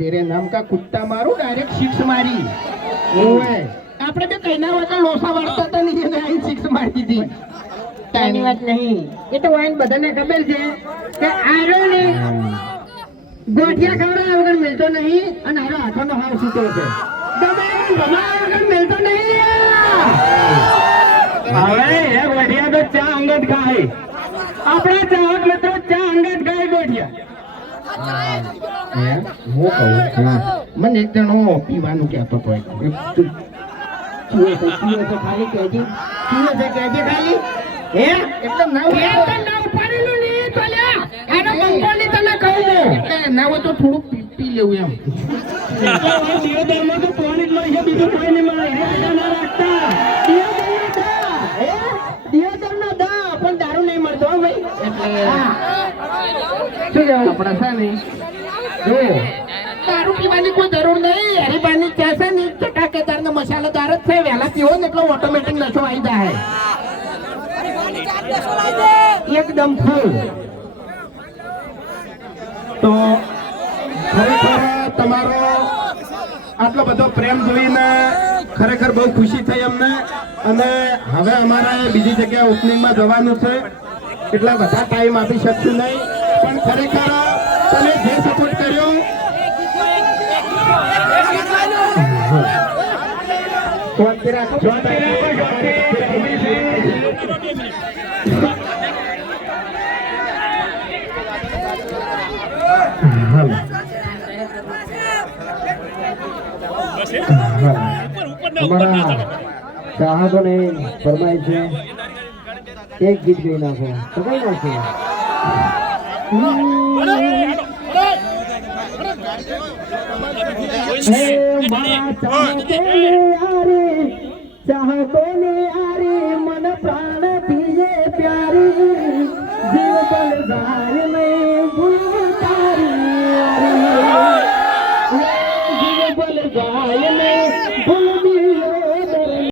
तेरे नाम का कुत्ता मारू डायरेक्ट सिक्स मारी આપણે તો કઈના વગર લોસા વાળતા હતા નહીં એને આઈ સિક્સ મારી દીધી તાની વાત નહીં એ તો વાઈન બધાને ખબર છે કે આરો ને ગોઠિયા ખવડાવ્યા વગર મિલતો નહીં અને આરો હાથોનો હાવ સીધો છે દબાઈ ભમાયા વગર મિલતો નહીં હવે એક વઢિયા તો ચા અંગત ખાય આપણા ચાહક મિત્રો ચા અંગત ખાય ગોઠિયા મને એક જણો પીવાનું કહેતો હતો ખાલી કહેજે ખાલી હે એકદમ ના ઉપાડેલું નહીં તો લ્યા એનો બંકો ની તને કહું એટલે ના હોય તો થોડું પી લેવું એમ દેવદારમાં તો પાણી જ લઈ બીજું કોઈ નહીં મળે ના રાખતા દિયોદરના દા પણ દારૂ નહીં મળતો ભાઈ એટલે શું કહેવું આપણા છે ને જો દારૂ પીવાની કોઈ જરૂર નહીં હરીબાની ચા છે ને ચટાકેદાર ને મસાલેદાર જ છે વહેલા પીવો ને એટલે ઓટોમેટિક નશો આવી જાય એકદમ ફૂલ તો ખરેખર તમારો આટલો બધો પ્રેમ જોઈને ખરેખર બહુ ખુશી થઈ અમને અને હવે અમારે બીજી જગ્યાએ ઓપનિંગમાં જવાનું છે એટલા બધા ટાઈમ આપી શકશું નહીં પણ ખરેખર તમે જે સપોર્ટ કર્યો ચાહકોને ફરમાય છે એક ગીત ગઈ નાખો તો કઈ નાખો હે મારા ચાહકે